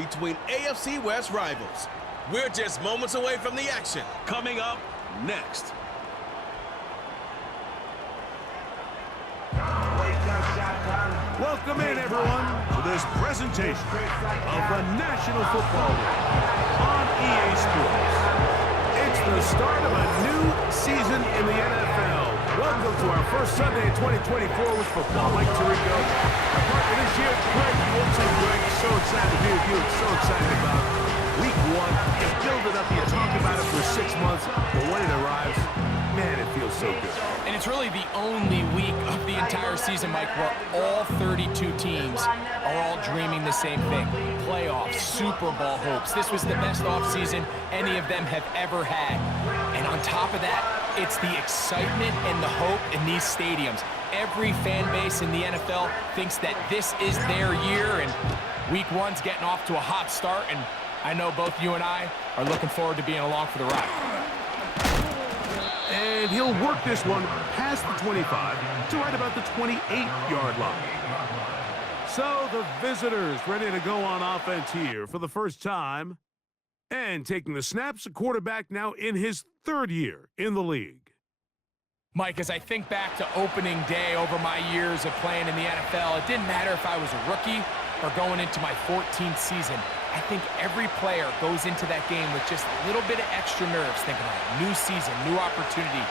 between AFC West rivals. We're just moments away from the action. Coming up next. Welcome in, everyone, to this presentation of the National Football League on EA Sports. It's the start of a new season in the NFL. Welcome to our first Sunday in 2024 with football. Mike Tirico, our partner this year, Greg Olsen. Greg, so excited to be with you. So excited about Week 1. You build it up, you talk about it for 6 months, but when it arrives, man, it feels so good. And it's really the only week of the entire season, Mike, where all 32 teams are all dreaming the same thing. Playoffs, Super Bowl hopes. This was the best offseason any of them have ever had. And on top of that, it's the excitement and the hope in these stadiums. Every fan base in the NFL thinks that this is their year, and Week 1's getting off to a hot start, and I know both you and I are looking forward to being along for the ride. And he'll work this one past the 25 to right about the 28-yard line. So the visitors ready to go on offense here for the first time. And taking the snaps, a quarterback now in his 3rd year in the league. Mike, as I think back to opening day over my years of playing in the NFL, it didn't matter if I was a rookie or going into my 14th season. I think every player goes into that game with just a little bit of extra nerves, thinking like, new season, new opportunity.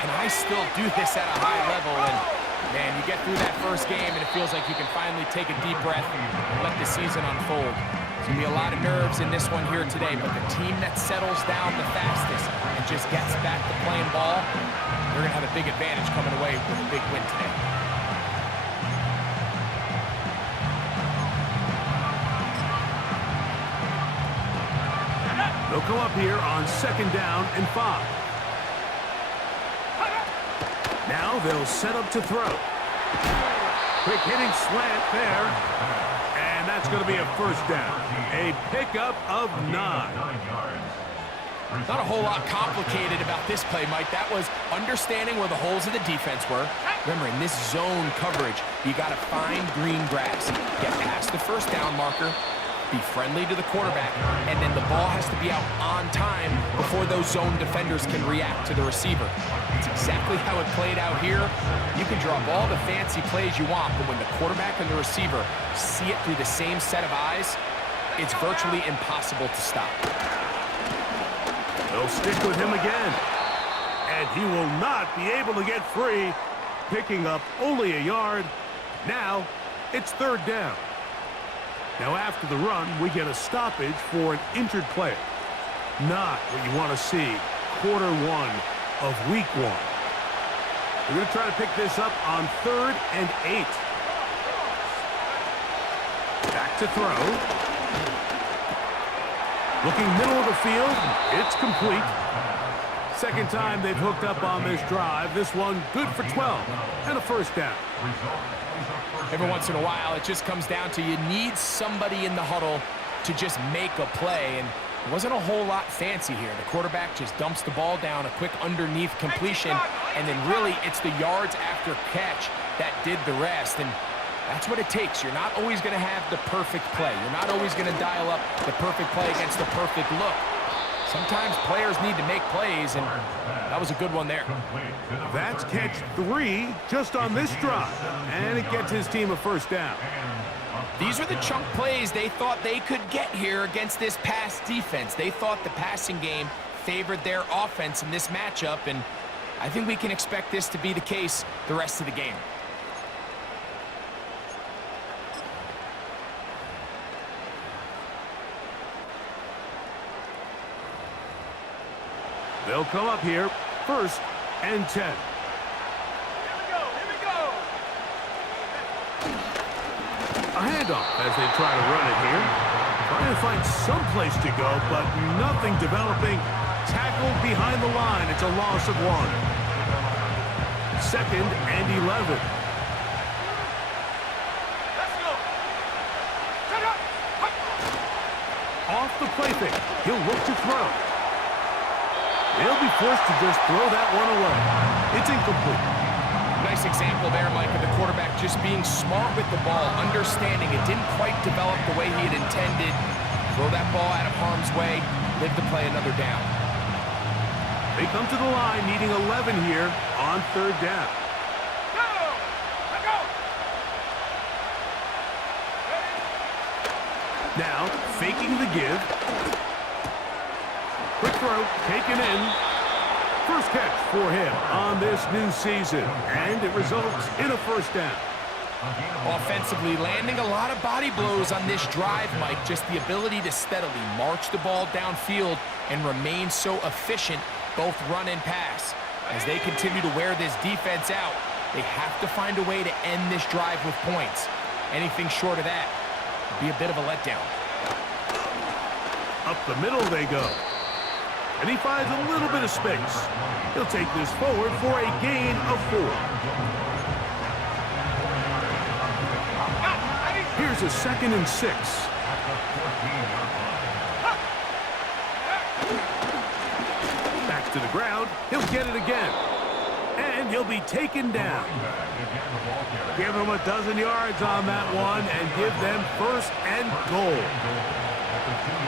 Can I still do this at a high level? And man, you get through that first game and it feels like you can finally take a deep breath and let the season unfold. There's gonna be a lot of nerves in this one here today, but the team that settles down the fastest and just gets back to playing ball, they're gonna have a big advantage coming away with a big win today. They'll come up here on 2nd down and 5. Now they'll set up to throw. Quick hitting slant there. And that's going to be a first down. A pickup of 9. Not a whole lot complicated about this play, Mike. That was understanding where the holes of the defense were. Remember, in this zone coverage, you got to find green grass. Get past the first down marker. Be friendly to the quarterback, and then the ball has to be out on time before those zone defenders can react to the receiver. It's exactly how it played out here. You can draw up all the fancy plays you want, but when the quarterback and the receiver see it through the same set of eyes, it's virtually impossible to stop. They'll stick with him again, and he will not be able to get free, picking up only a yard. Now it's 3rd down. Now, after the run, we get a stoppage for an injured player. Not what you want to see quarter 1 of Week 1. We're going to try to pick this up on 3rd and 8. Back to throw. Looking middle of the field. It's complete. 2nd time they've hooked up on this drive. This one good for 12 and a first down. Every once in a while, it just comes down to you need somebody in the huddle to just make a play, and it wasn't a whole lot fancy here. The quarterback just dumps the ball down, a quick underneath completion, and then really it's the yards after catch that did the rest, and that's what it takes. You're not always going to have the perfect play. You're not always going to dial up the perfect play against the perfect look. Sometimes players need to make plays, and that was a good one there. That's catch 3 just on this drive, and it gets his team a first down. These are the chunk plays they thought they could get here against this pass defense. They thought the passing game favored their offense in this matchup, and I think we can expect this to be the case the rest of the game. They'll come up here, 1st and 10. Here we go. A handoff as they try to run it here. Trying to find some place to go, but nothing developing. Tackled behind the line. It's a loss of 1. 2nd and 11. Let's go. Shut up. Off the play fake. He'll look to throw. He'll be forced to just throw that one away. It's incomplete. Nice example there, Mike, of the quarterback just being smart with the ball, understanding it didn't quite develop the way he had intended, Throw that ball out of harm's way, live to play another down. They come to the line needing 11 here on third down. Go! Let go! Now, faking the give. Quick throw, taken in. First catch for him on this new season, and it results in a first down. Offensively, landing a lot of body blows on this drive, Mike. Just the ability to steadily march the ball downfield and remain so efficient, both run and pass. As they continue to wear this defense out, they have to find a way to end this drive with points. Anything short of that would be a bit of a letdown. Up the middle they go. And he finds a little bit of space. He'll take this forward for a gain of 4. Here's a 2nd and 6. Back to the ground. He'll get it again. And he'll be taken down. Give him a dozen yards on that one and give them 1st and goal.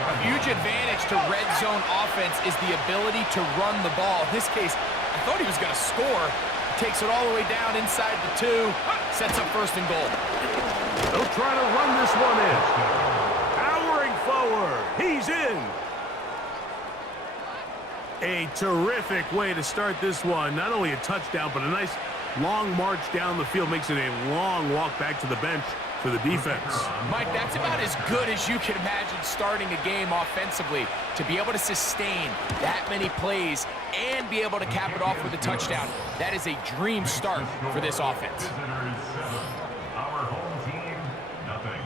A huge advantage to red zone offense is the ability to run the ball. In this case, I thought he was going to score. Takes it all the way down inside the 2. Sets up 1st and goal. They'll try to run this one in. Powering forward. He's in. A terrific way to start this one. Not only a touchdown, but a nice long march down the field. Makes it a long walk back to the bench for the defense. Mike, that's about as good as you can imagine starting a game offensively. To be able to sustain that many plays and be able to cap it off with a touchdown, that is a dream start for this offense. Our home team, nothing.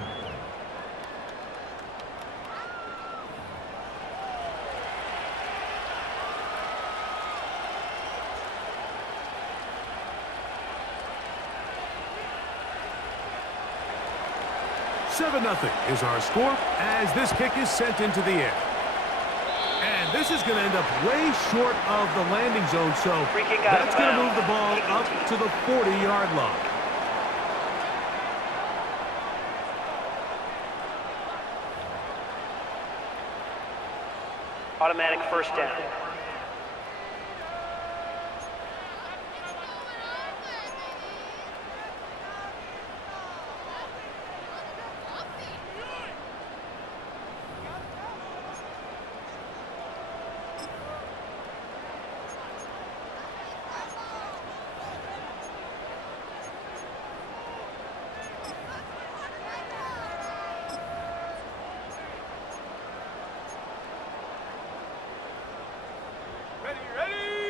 Seven 0 is our score as this kick is sent into the air. And this is going to end up way short of the landing zone, so that's going to move the ball up to the 40-yard line. Automatic first down.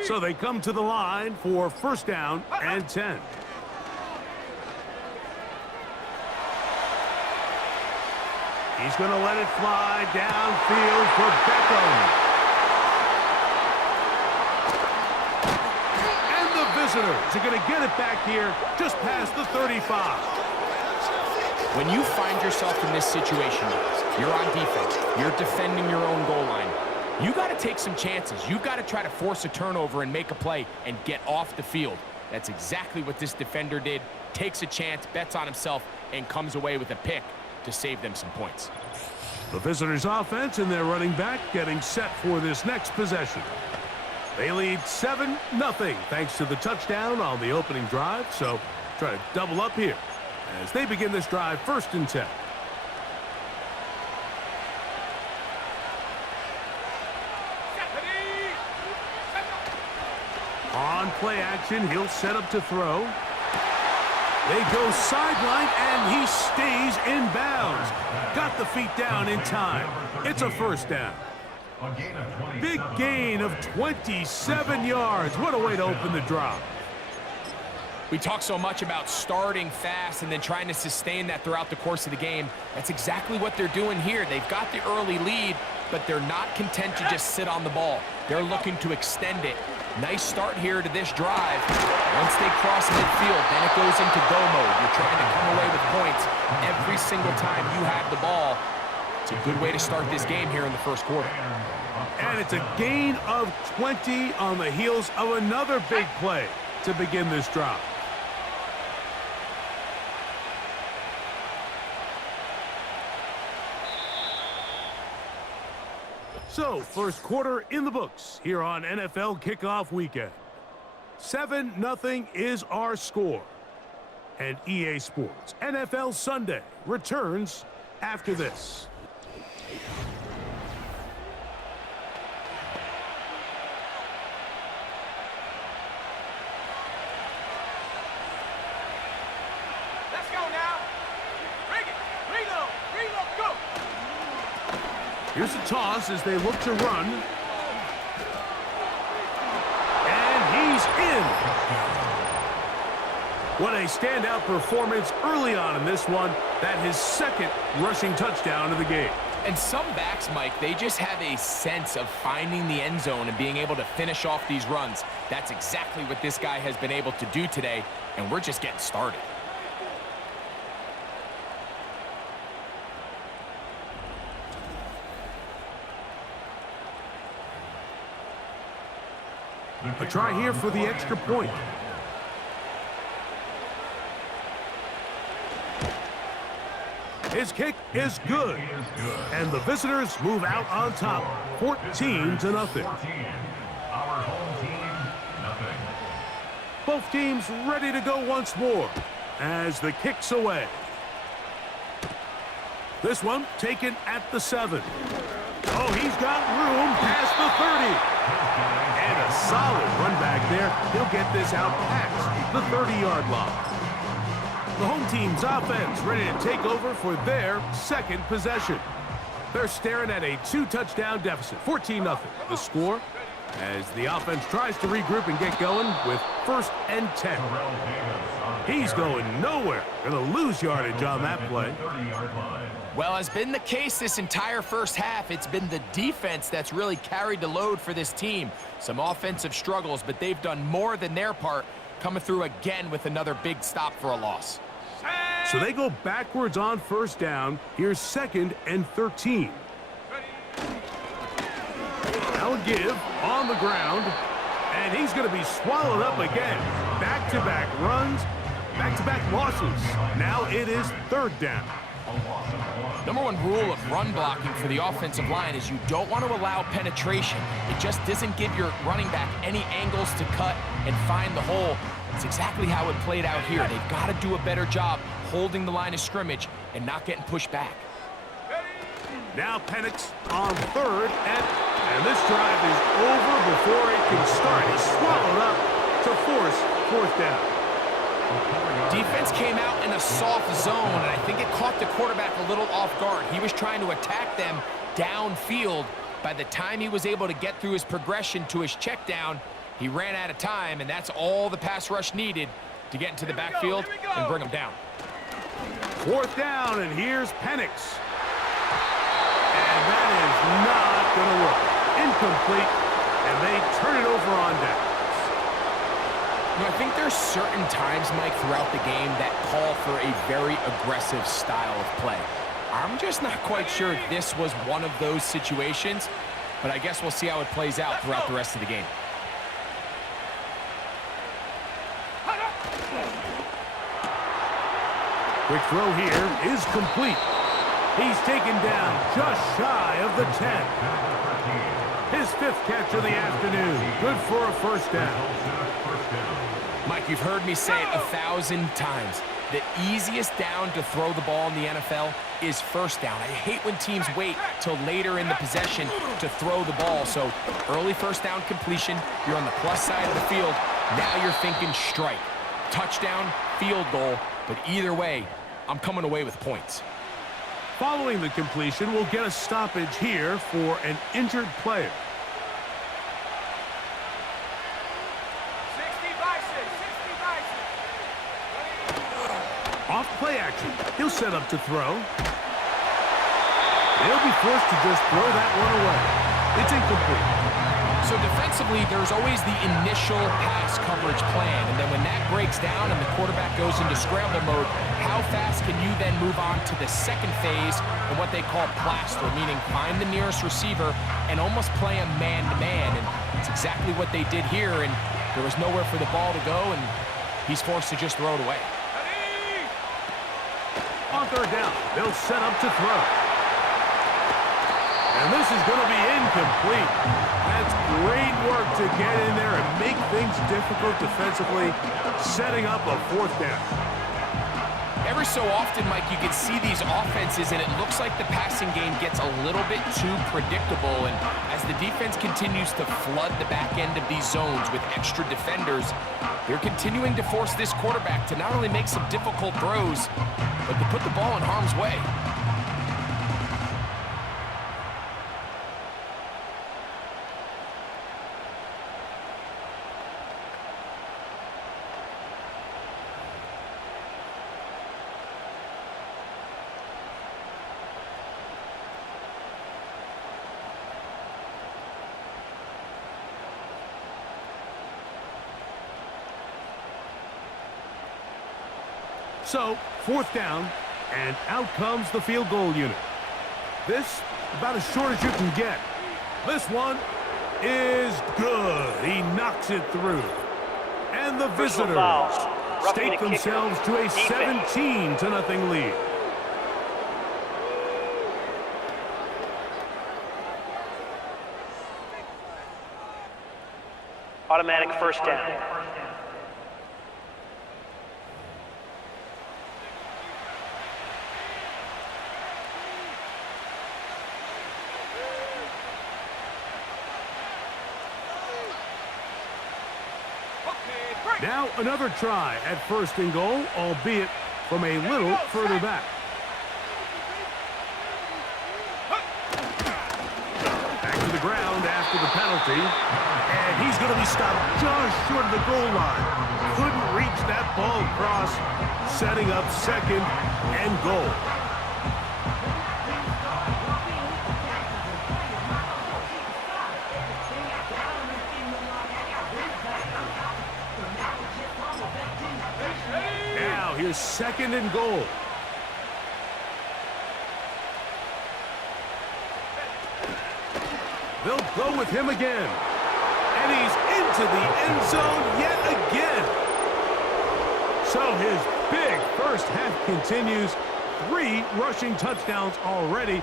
So they come to the line for first down and 10. He's going to let it fly downfield for Beckham. And the visitors are going to get it back here just past the 35. When you find yourself in this situation, you're on defense, you're defending your own goal line, you got to take some chances. You've got to try to force a turnover and make a play and get off the field. That's exactly what this defender did. Takes a chance, bets on himself, and comes away with a pick to save them some points. The visitors' offense and their running back getting set for this next possession. They lead 7-0 thanks to the touchdown on the opening drive. So try to double up here as they begin this drive 1st and 10. On play action, he'll set up to throw. They go sideline, and he stays in bounds. Got the feet down in time. It's a first down. Big gain of 27 yards. What a way to open the drive. We talk so much about starting fast and then trying to sustain that throughout the course of the game. That's exactly what they're doing here. They've got the early lead, but they're not content to just sit on the ball. They're looking to extend it. Nice start here to this drive. Once they cross midfield, then it goes into go mode. You're trying to come away with points every single time you have the ball. It's a good way to start this game here in the first quarter. And it's a gain of 20 on the heels of another big play to begin this drive. So, first quarter in the books here on NFL Kickoff Weekend. 7-0 is our score. And EA Sports NFL Sunday returns after this. Let's go now. Bring it. Reload. Reload. Go. Here's a toss as they look to run. And he's in. What a standout performance early on in this one. That his second rushing touchdown of the game. And some backs, Mike, they just have a sense of finding the end zone and being able to finish off these runs. That's exactly what this guy has been able to do today, and we're just getting started. A try here for the extra point. His kick is good. And the visitors move out on top, 14-0. Our home team, nothing. Both teams ready to go once more as the kick's away. This one taken at the 7. Oh, he's got room past the 30. And a solid run back there. He'll get this out past the 30-yard line. The home team's offense ready to take over for their second possession. They're staring at a 2-touchdown deficit, 14-0. The score as the offense tries to regroup and get going with 1st and 10. He's going nowhere. Going to lose yardage on that play. Well, has been the case this entire first half. It's been the defense that's really carried the load for this team. Some offensive struggles, but they've done more than their part, coming through again with another big stop for a loss. So they go backwards on 1st down. Here's 2nd and 13. Now a give on the ground, and he's going to be swallowed up again. Back-to-back runs, back-to-back losses. Now it is 3rd down. Number one rule of run blocking for the offensive line is you don't want to allow penetration. It just doesn't give your running back any angles to cut and find the hole. It's exactly how it played out here. They've got to do a better job holding the line of scrimmage and not getting pushed back. Now Penix on 3rd, and this drive is over before it can start. He's swallowed up to force 4th down. Defense came out in a soft zone, and I think it caught the quarterback a little off guard. He was trying to attack them downfield. By the time he was able to get through his progression to his check down, he ran out of time, and that's all the pass rush needed to get into the backfield and bring him down. 4th down, and here's Penix. And that is not going to work. Incomplete, and they turn it over on downs. You know, I think there's certain times, Mike, throughout the game that call for a very aggressive style of play. I'm just not quite sure if this was one of those situations, but I guess we'll see how it plays out throughout the rest of the game. Quick throw here is complete. He's taken down just shy of the 10. His 5th catch of the afternoon. Good for a 1st down. Mike, you've heard me say it 1,000 times. The easiest down to throw the ball in the NFL is 1st down. I hate when teams wait till later in the possession to throw the ball. So early 1st down completion, you're on the plus side of the field. Now you're thinking strike. Touchdown, field goal, but either way, I'm coming away with points. Following the completion, we'll get a stoppage here for an injured player. 60 by 6. Off play action. He'll set up to throw. They'll be forced to just throw that one away. It's incomplete. So defensively, there's always the initial pass coverage plan, and then when that breaks down and the quarterback goes into scramble mode, how fast can you then move on to the second phase and what they call plaster, meaning find the nearest receiver and almost play a man-to-man, and it's exactly what they did here, and there was nowhere for the ball to go, and he's forced to just throw it away. On 3rd down, they'll set up to throw. And this is going to be incomplete. That's great work to get in there and make things difficult defensively, setting up a fourth down. Every so often, Mike, you can see these offenses, and it looks like the passing game gets a little bit too predictable. And as the defense continues to flood the back end of these zones with extra defenders, they're continuing to force this quarterback to not only make some difficult throws, but to put the ball in harm's way. So, fourth down, and out comes the field goal unit. This, about as short as you can get. This one is good. He knocks it through. And the visitors stake themselves to a 17-0 lead. Automatic first down. Now another try at first and goal, albeit from a little further back. Back to the ground after the penalty. And he's going to be stopped just short of the goal line. Couldn't reach that ball across, setting up second and goal. Here's second and goal. They'll go with him again. And he's into the end zone yet again. So his big first half continues. 3 rushing touchdowns already.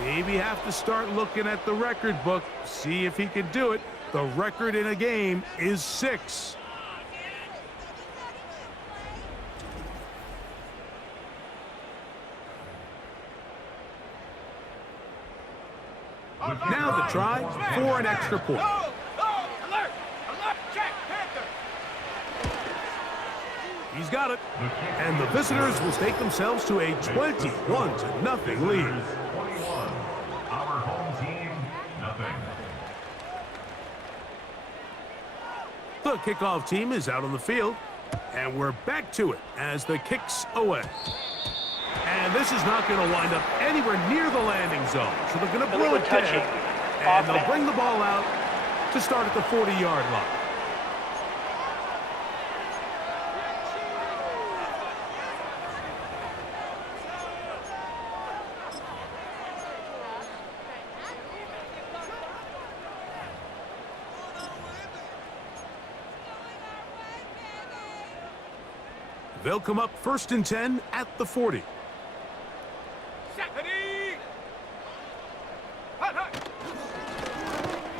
Maybe have to start looking at the record book, see if he can do it. The record in a game is 6. Now the try for an extra point. Alert! Alert! Check! Panther! He's got it. And the visitors will stake themselves to a 21-0 lead. 21. Our home team, nothing. The kickoff team is out on the field. And we're back to it as the kick's away. And this is not going to wind up anywhere near the landing zone. So they're going to blow it dead. And they'll bring the ball out to start at the 40-yard line. They'll come up 1st and 10 at the 40.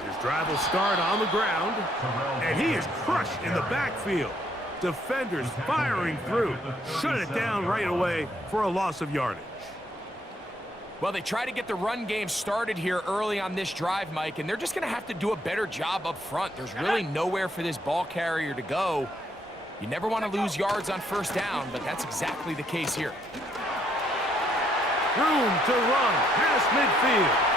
His drive will start on the ground, and he is crushed in the backfield. Defenders firing through. Shut it down right away for a loss of yardage. Well, they try to get the run game started here early on this drive, Mike, and they're just going to have to do a better job up front. There's really nowhere for this ball carrier to go. You never want to lose yards on first down, but that's exactly the case here. Room to run past midfield.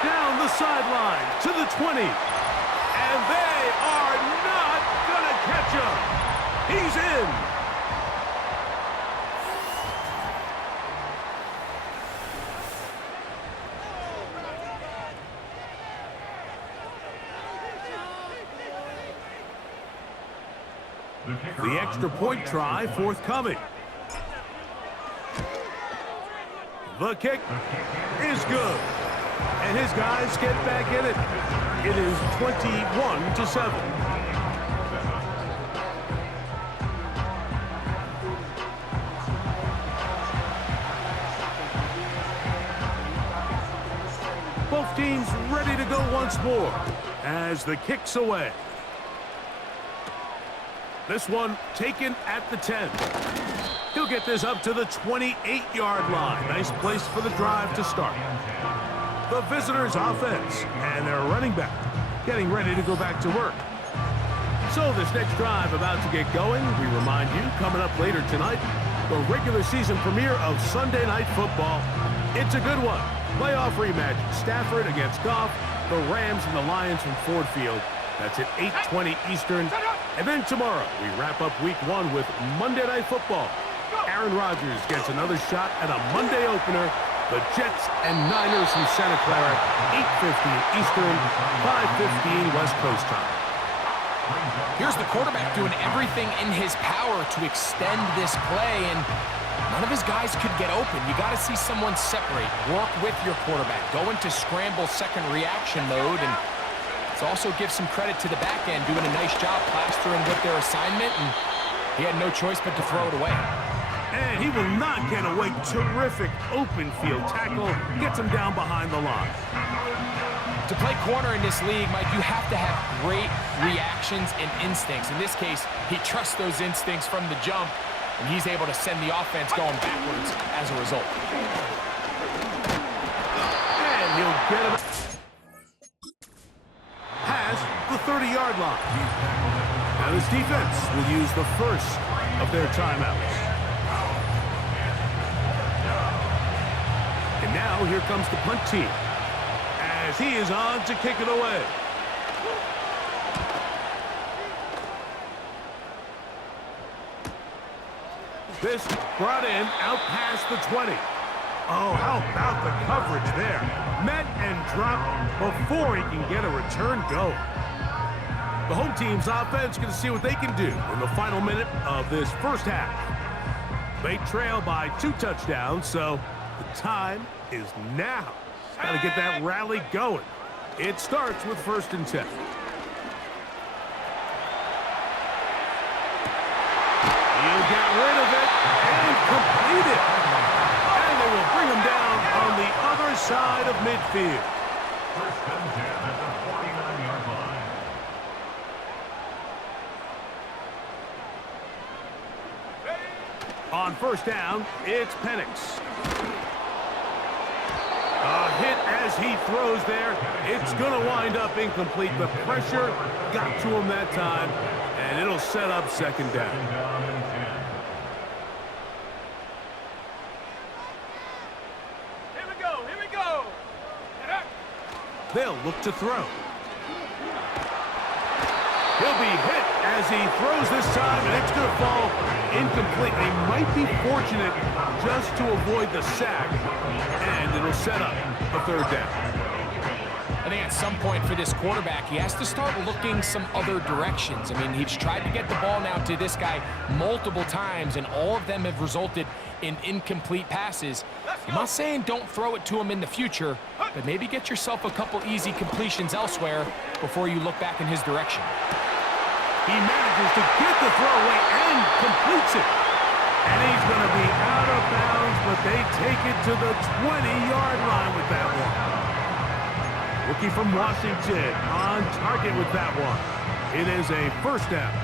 Down the sideline to the 20. And they are not going to catch him. He's in. The extra point try forthcoming. The kick is good. And his guys get back in it. It is 21-7. Both teams ready to go once more as the kick's away. This one taken at the 10. He'll get this up to the 28-yard line. Nice place for the drive to start. The visitors' offense and their running back getting ready to go back to work. So this next drive about to get going. We remind you, coming up later tonight, the regular season premiere of Sunday Night Football. It's a good one. Playoff rematch, Stafford against Goff, the Rams and the Lions from Ford Field. That's at 8:20 Eastern. And then tomorrow, we wrap up week 1 with Monday Night Football. Aaron Rodgers gets another shot at a Monday opener. The Jets and Niners from Santa Clara, 8:15 Eastern, 5:15 West Coast time. Here's the quarterback doing everything in his power to extend this play, and none of his guys could get open. You got to see someone separate, work with your quarterback, go into scramble second reaction mode, and let's also give some credit to the back end, doing a nice job plastering with their assignment, and he had no choice but to throw it away. And he will not get away. Terrific open field tackle. Gets him down behind the line. To play corner in this league, Mike, you have to have great reactions and instincts. In this case, he trusts those instincts from the jump, and he's able to send the offense going backwards as a result. And he'll get him past the 30-yard line. Now this defense will use the first of their timeouts. And now here comes the punt team as he is on to kick it away. This brought in out past the 20. Oh, how about the coverage there? Met and dropped before he can get a return going. The home team's offense going to see what they can do in the final minute of this first half. They trail by 2 touchdowns, so the time is now. Got to get that rally going. It starts with 1st and 10. He'll get rid of it and complete it. And they will bring him down on the other side of midfield. 1st and 10 at the 49-yard line. On 1st down, it's Penix. A hit as he throws there. It's going to wind up incomplete. The pressure got to him that time, and it'll set up 2nd down. Here we go. They'll look to throw. He'll be hit as he throws this time, and it's going to fall incomplete. They might be fortunate just to avoid the sack, and it'll set up a 3rd down. I think at some point for this quarterback, he has to start looking some other directions. I mean, he's tried to get the ball now to this guy multiple times, and all of them have resulted in incomplete passes. I'm not saying don't throw it to him in the future, but maybe get yourself a couple easy completions elsewhere before you look back in his direction. He manages to get the throw away and completes it. And he's going to be out of bounds, but they take it to the 20-yard line with that one. Rookie from Washington on target with that one. It is a 1st down.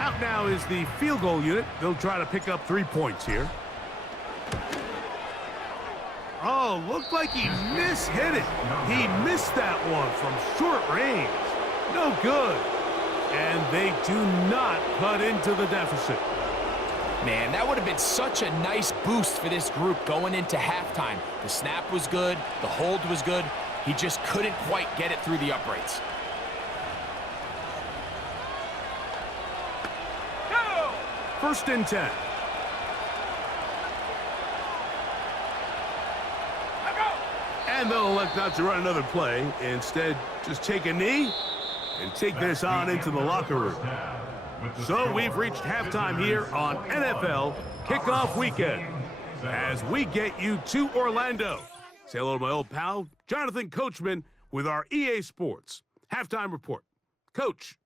Out now is the field goal unit. They'll try to pick up 3 points here. Oh, looked like he mishit it. He missed that one from short range. No good. And they do not cut into the deficit. Man, that would have been such a nice boost for this group going into halftime. The snap was good. The hold was good. He just couldn't quite get it through the uprights. Go! 1st and 10. And they'll elect not to run another play. Instead, just take a knee and take this on into the locker room. So we've reached halftime here on NFL Kickoff Weekend as we get you to Orlando. Say hello to my old pal, Jonathan Coachman, with our EA Sports Halftime Report. Coach.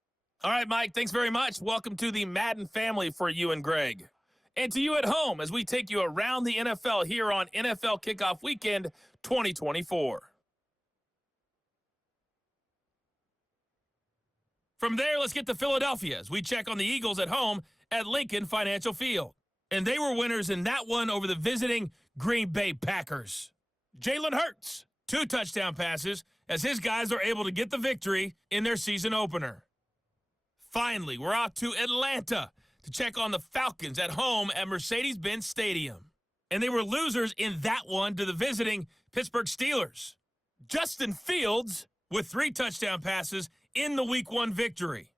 All right, Mike, thanks very much. Welcome to the Madden family for you and Greg. And to you at home as we take you around the NFL here on NFL Kickoff Weekend 2024. From there, let's get to Philadelphia as we check on the Eagles at home at Lincoln Financial Field. And they were winners in that one over the visiting Green Bay Packers. Jalen Hurts, 2 touchdown passes as his guys are able to get the victory in their season opener. Finally, we're off to Atlanta to check on the Falcons at home at Mercedes-Benz Stadium. And they were losers in that one to the visiting Pittsburgh Steelers. Justin Fields with 3 touchdown passes in the Week 1 victory.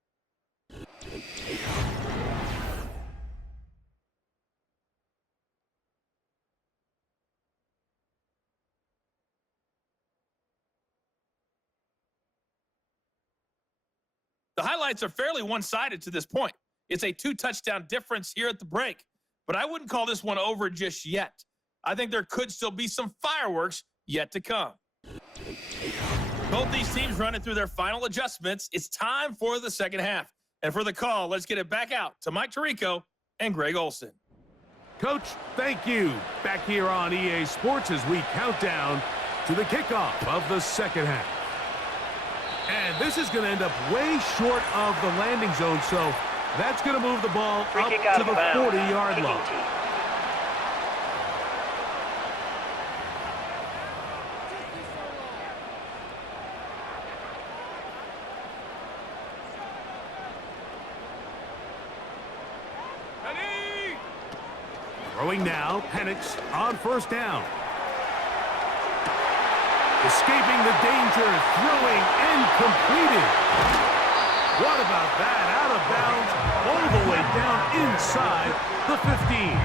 The highlights are fairly one-sided to this point. It's a 2-touchdown difference here at the break, but I wouldn't call this one over just yet. I think there could still be some fireworks yet to come. Both these teams running through their final adjustments. It's time for the second half. And for the call, let's get it back out to Mike Tirico and Greg Olson. Coach, thank you. Back here on EA Sports as we count down to the kickoff of the second half. And this is going to end up way short of the landing zone, so that's going to move the ball up to the 40-yard line. Throwing now, Penix on first down. Escaping the danger, throwing and completing. What about that? Out of bounds, all the way down inside the 15.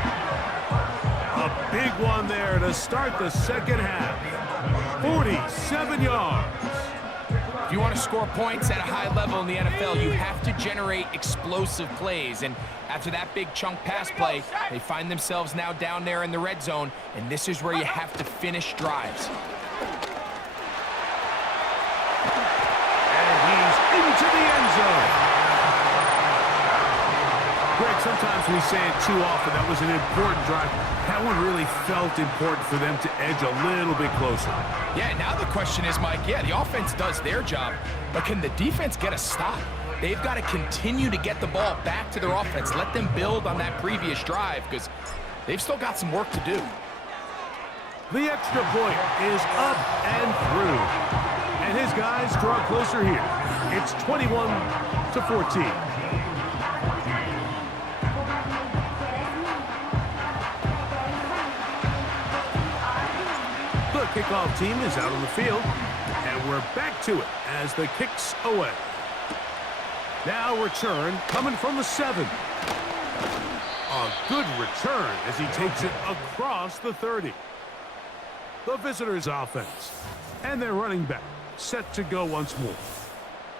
A big one there to start the second half. 47 yards. If you want to score points at a high level in the NFL, you have to generate explosive plays. And after that big chunk pass play, they find themselves now down there in the red zone, and this is where you have to finish drives. And he's into the end zone. Greg, sometimes we say it too often. That was an important drive. That one really felt important for them to edge a little bit closer. Yeah, now the question is, Mike, the offense does their job, but can the defense get a stop? They've got to continue to get the ball back to their offense. Let them build on that previous drive because they've still got some work to do. The extra point is up and through. And his guys draw closer here. It's 21-14. The kickoff team is out on the field, and we're back to it as the kick's away. Now return coming from the 7. A good return as he takes it across the 30. The visitors' offense and their running back set to go once more.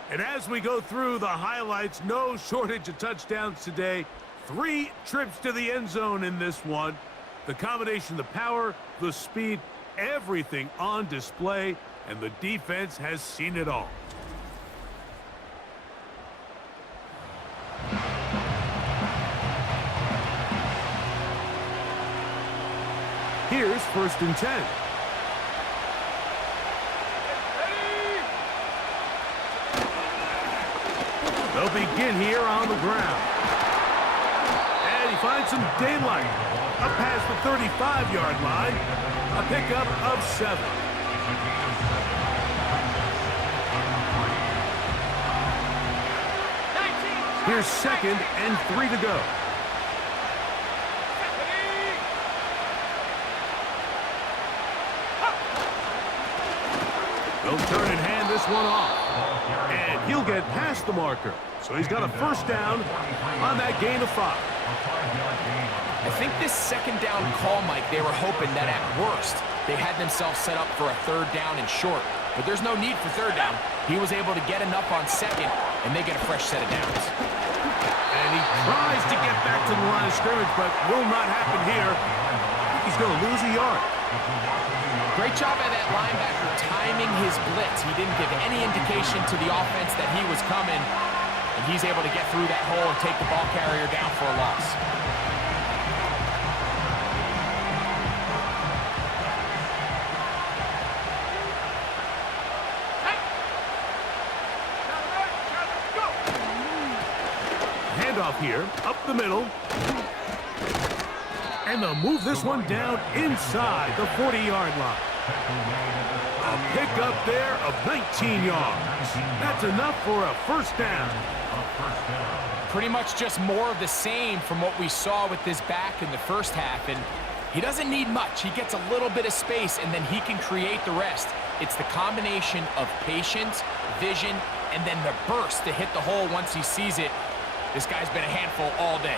And as we go through the highlights, no shortage of touchdowns today. 3 trips to the end zone in this one. The combination, the power, the speed, everything on display, and the defense has seen it all. Here's 1st and 10. They'll begin here on the ground. And he finds some daylight. Up past the 35-yard line. A pickup of 7. Here's 2nd and 3 to go. They'll turn and hand this one off. And he'll get past the marker. So he's got a 1st down on that gain of 5. I think this 2nd down call, Mike, they were hoping that at worst they had themselves set up for a 3rd down and short. But there's no need for 3rd down. He was able to get enough on 2nd, and they get a fresh set of downs. And he tries to get back to the line of scrimmage, but will not happen here. He's going to lose a yard. Great job by that linebacker timing his blitz. He didn't give any indication to the offense that he was coming, and he's able to get through that hole and take the ball carrier down for a loss. handoff here, up the middle. And they'll move this one down inside the 40-yard line. A pickup there of 19 yards. That's enough for a first down. Pretty much just more of the same from what we saw with this back in the first half. And he doesn't need much. He gets a little bit of space, and then he can create the rest. It's the combination of patience, vision, and then the burst to hit the hole once he sees it. This guy's been a handful all day.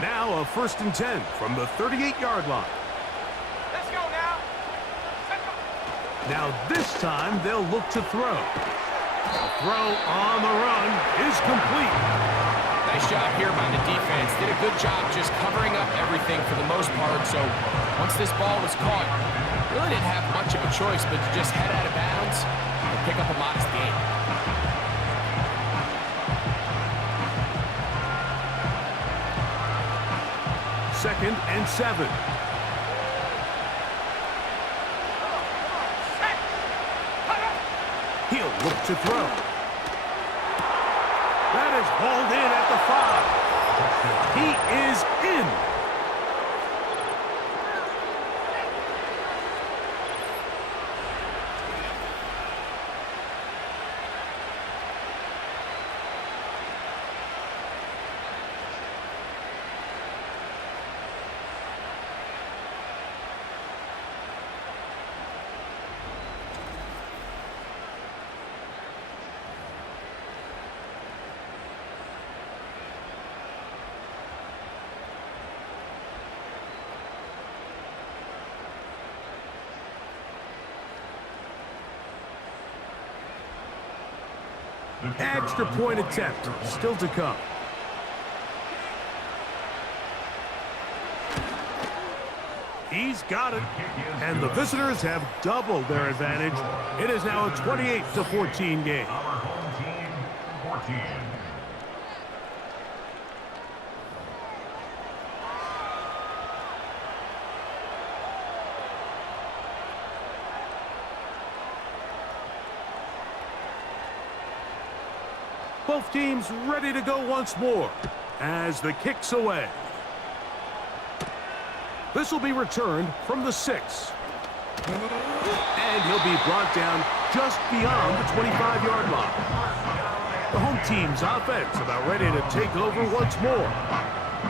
Now a 1st and 10 from the 38-yard line. Let's go now. Now this time they'll look to throw. The throw on the run is complete. Nice job here by the defense. Did a good job just covering up everything for the most part. So once this ball was caught, really didn't have much of a choice but to just head out of bounds and pick up a modest gain. Second and 7. He'll look to throw. That is hauled in at the 5. He is in. Extra point attempt still to come. He's got it. And the visitors have doubled their advantage. It is now a 28-14 game. Our home team, 14. Both teams ready to go once more as the kick's away. This will be returned from the 6. And he'll be brought down just beyond the 25-yard line. The home team's offense about ready to take over once more.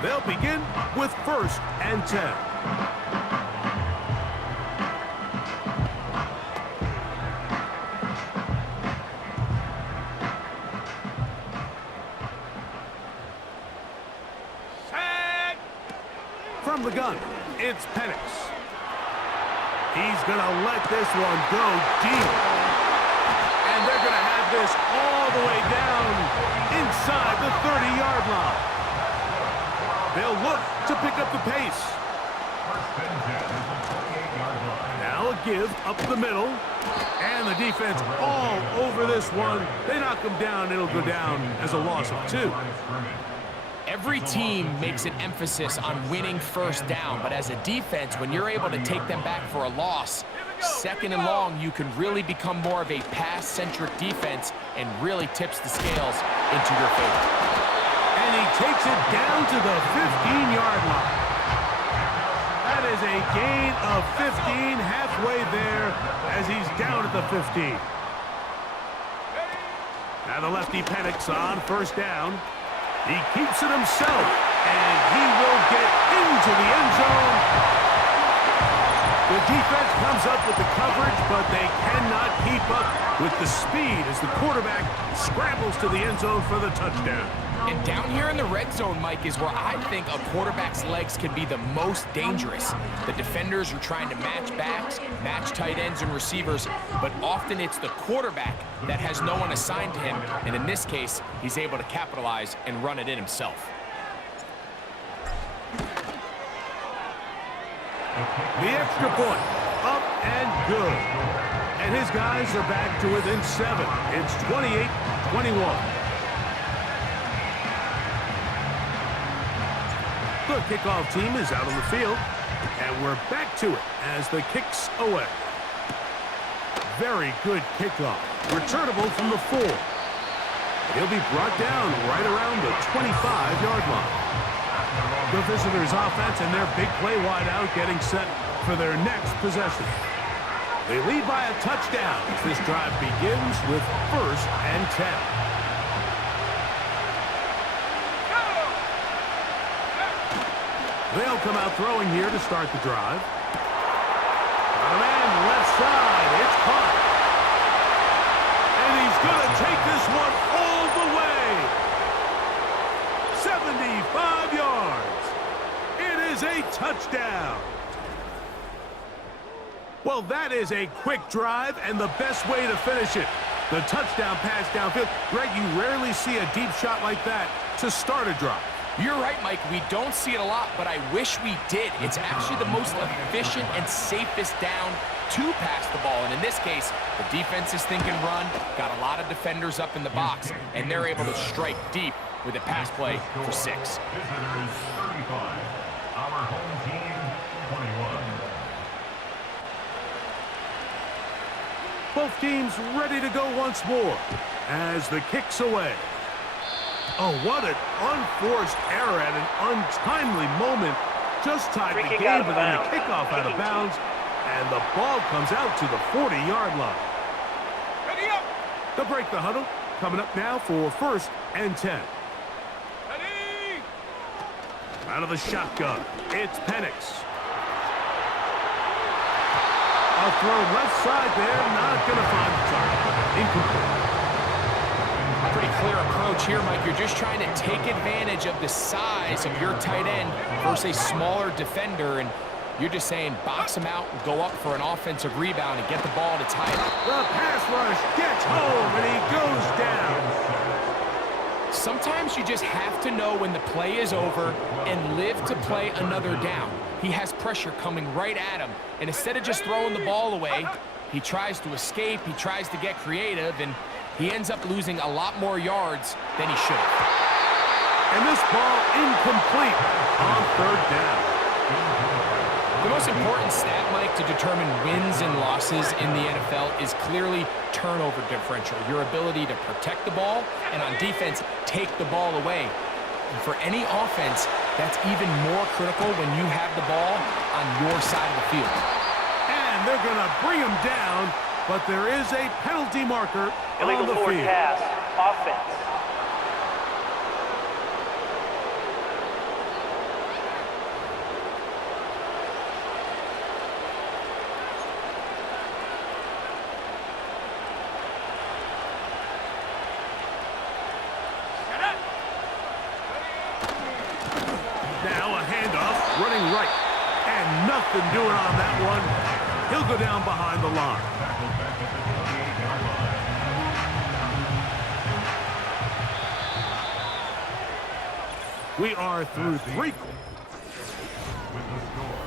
They'll begin with 1st and 10. From the gun, it's Penix. He's going to let this one go deep. And they're going to have this all the way down inside the 30-yard line. They'll look to pick up the pace. Now a give up the middle. And the defense all over this one. They knock him down. It'll go down as a loss of 2. Every team makes an emphasis on winning first down, but as a defense, when you're able to take them back for a loss, 2nd and long, you can really become more of a pass-centric defense and really tips the scales into your favor. And he takes it down to the 15-yard line. That is a gain of 15 halfway there as he's down at the 15. Now the lefty Penix on 1st down. He keeps it himself, and he will get into the end zone. The defense comes up with the coverage, but they cannot keep up with the speed as the quarterback scrambles to the end zone for the touchdown. And down here in the red zone, Mike, is where I think a quarterback's legs can be the most dangerous. The defenders are trying to match backs, match tight ends and receivers, but often it's the quarterback that has no one assigned to him, and in this case, he's able to capitalize and run it in himself. The extra point, up and good. And his guys are back to within 7. It's 28-21. The kickoff team is out on the field, and we're back to it as the kick's away. very good kickoff. Returnable from the 4. He'll be brought down right around the 25-yard line. The visitors' offense and their big play wideout getting set for their next possession. They lead by a touchdown as this drive begins with 1st and 10. They'll come out throwing here to start the drive. Got a man left side. It's caught. And he's going to take this one all the way. 75 yards. It is a touchdown. Well, that is a quick drive and the best way to finish it. The touchdown pass downfield. Greg, you rarely see a deep shot like that to start a drive. You're right, Mike. We don't see it a lot, but I wish we did. It's actually the most efficient and safest down to pass the ball. And in this case, the defense is thinking run, got a lot of defenders up in the box, and they're able to strike deep with a pass play for 6. Visitors 35. Our home team 21. Both teams ready to go once more as the kick's away. Oh, what an unforced error at an untimely moment. Just tied the game, but then the kickoff out of bounds, and the ball comes out to the 40-yard line. Ready up. They'll break the huddle. Coming up now for 1st and 10. Ready. Out of the shotgun, it's Penix. A throw left side there, not going to find the target. Incomplete. Pretty clear approach here, Mike. You're just trying to take advantage of the size of your tight end versus a smaller defender, and you're just saying box him out and go up for an offensive rebound and get the ball to tie it. The pass rush gets home, and he goes down. Sometimes you just have to know when the play is over and live to play another down. He has pressure coming right at him, and instead of just throwing the ball away, he tries to escape, he tries to get creative, and he ends up losing a lot more yards than he should have. And this ball incomplete on 3rd down. The most important stat, Mike, to determine wins and losses in the NFL is clearly turnover differential, your ability to protect the ball, and on defense, take the ball away. And for any offense, that's even more critical when you have the ball on your side of the field. And they're going to bring him down, but there is a penalty marker Illegal on the forward field. pass. Offense. Now a handoff, running right. And nothing doing on that one. He'll go down behind the line. We are through 3 quarters. With the score.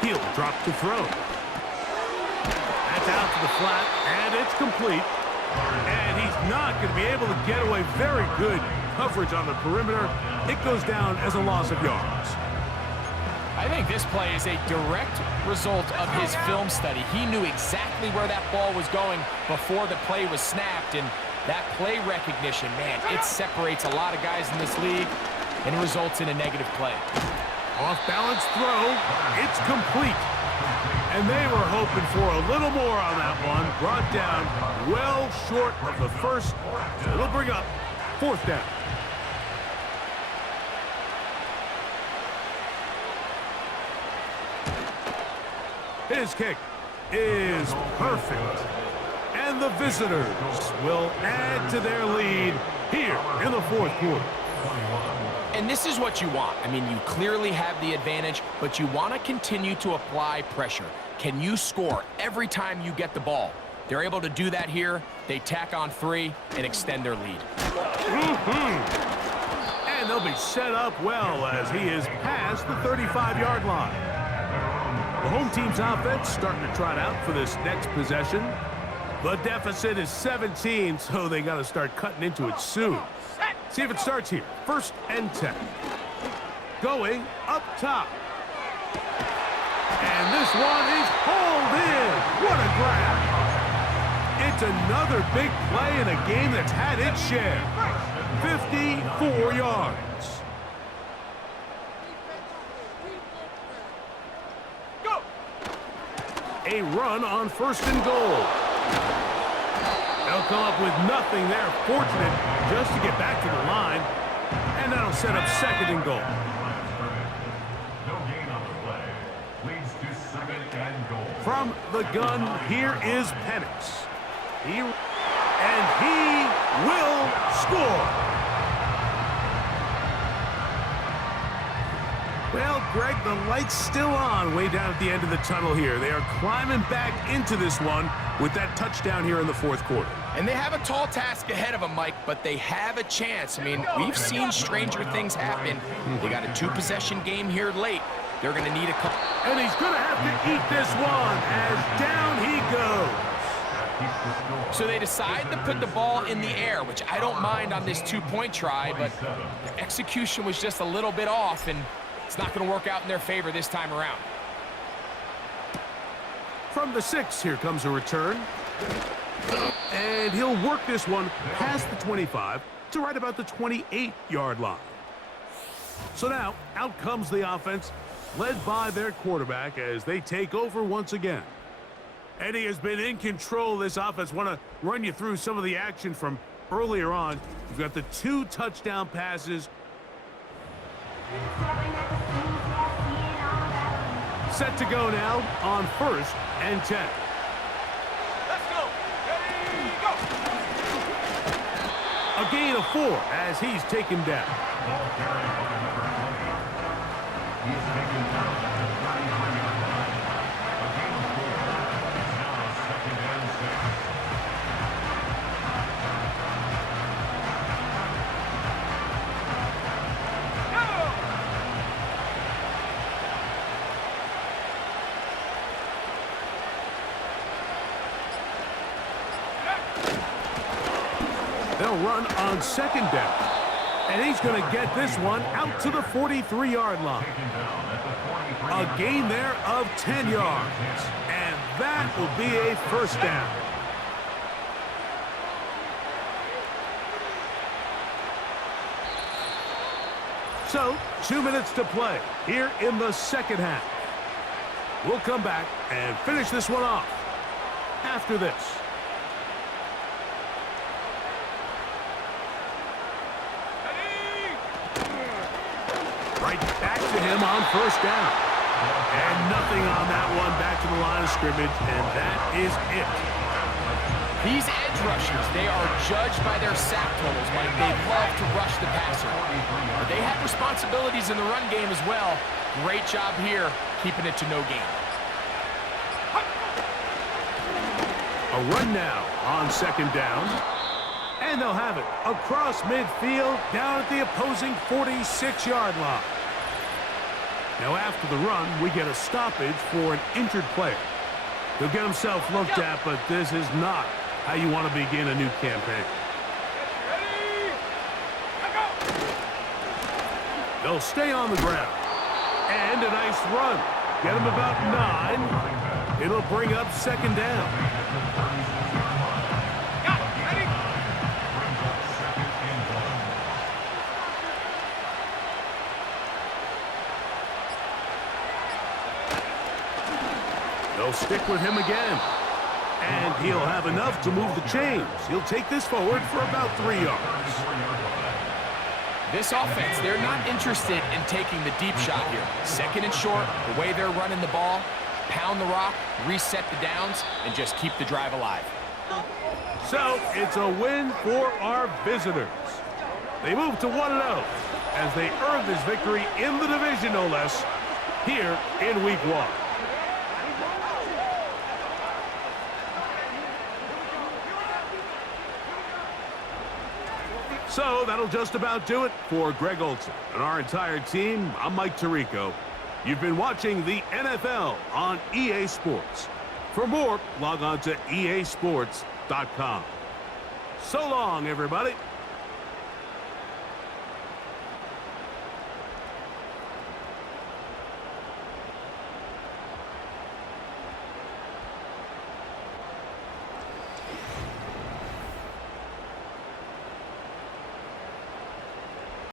He'll drop to throw. That's out to the flat, and it's complete. And he's not going to be able to get away. Very good coverage on the perimeter. It goes down as a loss of yards. I think this play is a direct result of his film study. He knew exactly where that ball was going before the play was snapped, and that play recognition, man, it separates a lot of guys in this league and results in a negative play. Off-balance throw. It's complete. And they were hoping for a little more on that one. Brought down well short of the first. So it'll bring up 4th down. His kick is perfect. And the visitors will add to their lead here in the 4th quarter. And this is what you want. I mean, you clearly have the advantage, but you want to continue to apply pressure. Can you score every time you get the ball? They're able to do that here. They tack on 3 and extend their lead. And they'll be set up well as he is past the 35-yard line. The home team's offense starting to trot out for this next possession. The deficit is 17, so they got to start cutting into it soon. See if it starts here. 1st and 10. Going up top. And this one is hauled in. What a grab. It's another big play in a game that's had its share. 54 yards. Go! A run on 1st and goal. They'll come up with nothing there. Fortunate just to get back to the line. And that'll set up 2nd and goal. No gain on the play. Leads to 2nd and goal. From the gun, here is Penix. He will score. Well, Greg, the light's still on way down at the end of the tunnel here. They are climbing back into this one with that touchdown here in the 4th quarter. And they have a tall task ahead of them, Mike, but they have a chance. I mean, we've seen stranger things happen. They got a 2-possession game here late. They're going to need a couple. And he's going to have to eat this one as down he goes. So they decide to put the ball in the air, which I don't mind on this 2-point try, but the execution was just a little bit off, and it's not going to work out in their favor this time around. From the 6, here comes a return. And he'll work this one past the 25 to right about the 28-yard line. So now, out comes the offense, led by their quarterback as they take over once again. Eddie has been in control of this offense. Want to run you through some of the action from earlier on. You've got the 2 touchdown passes. Set to go now on 1st and 10. Let's go! Ready, go! A gain of 4 as he's taken down. Ball carried by number 20. He's taken down at the 33-yard line. A gain of 4. It's now 2nd and 6. They'll run on 2nd down. And he's going to get this one out to the 43-yard line. A gain there of 10 yards. And that will be a 1st down. So, 2 minutes to play here in the 2nd half. We'll come back and finish this one off after this. Right back to him on 1st down. And nothing on that one, back to the line of scrimmage, and that is it. These edge rushers, they are judged by their sack totals, Mike. They love to rush the passer. But they have responsibilities in the run game as well. Great job here, keeping it to no gain. A run now on 2nd down. And they'll have it across midfield, down at the opposing 46-yard line. Now after the run, we get a stoppage for an injured player. He'll get himself looked at, but this is not how you want to begin a new campaign. Ready, go! They'll stay on the ground. And a nice run. Get him about 9. It'll bring up 2nd down. They'll stick with him again. And he'll have enough to move the chains. He'll take this forward for about 3 yards. This offense, they're not interested in taking the deep shot here. 2nd and short, the way they're running the ball, pound the rock, reset the downs, and just keep the drive alive. So it's a win for our visitors. They move to 1-0 as they earn this victory in the division, no less, here in Week 1. So that'll just about do it for Greg Olson and our entire team. I'm Mike Tirico. You've been watching the NFL on EA Sports. For more, log on to easports.com. So long, everybody.